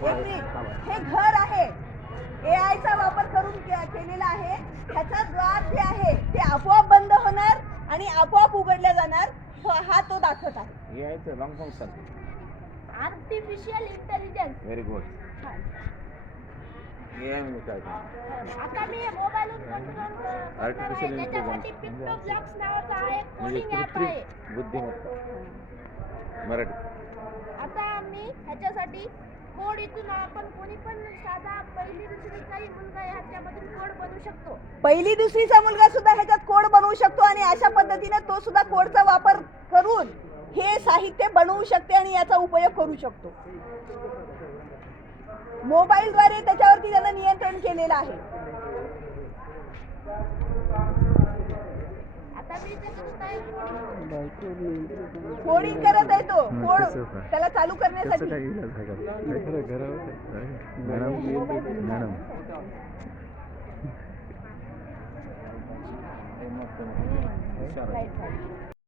हे घर आहे. AI चा वापर करून केलेला आहे. ह्याचा द्वार जे आहे ते आपोआप बंद होणार आणि आपोआप उघडल्या जाणार. हा तो दाखवत आहे. आहे ते long function artificial intelligence very good हे हा म्हणजे आहे कृत्रिम बुद्धिमत्ता. मराठी. आता मी ह्याच्यासाठी कोड इथून आपण कोणी पण साधा पहिली दुसरीचाही मुलगा ह्याच्यामधून कोड बनवू शकतो? पहिली दुसरीचा मुलगा सुद्धा ह्याच्यात कोड बनवू शकतो आणि अशा पद्धतीने तो सुद्धा कोडचा वापर करून हे साहित्य बनवू शकते आणि याचा उपयोग करू शकतो. मोबाईलद्वारे त्याच्यावरती त्यानं नियंत्रण केलेलं आहे. ते करत आहे तो कोड त्याला चालू करण्यासाठी. मॅडम.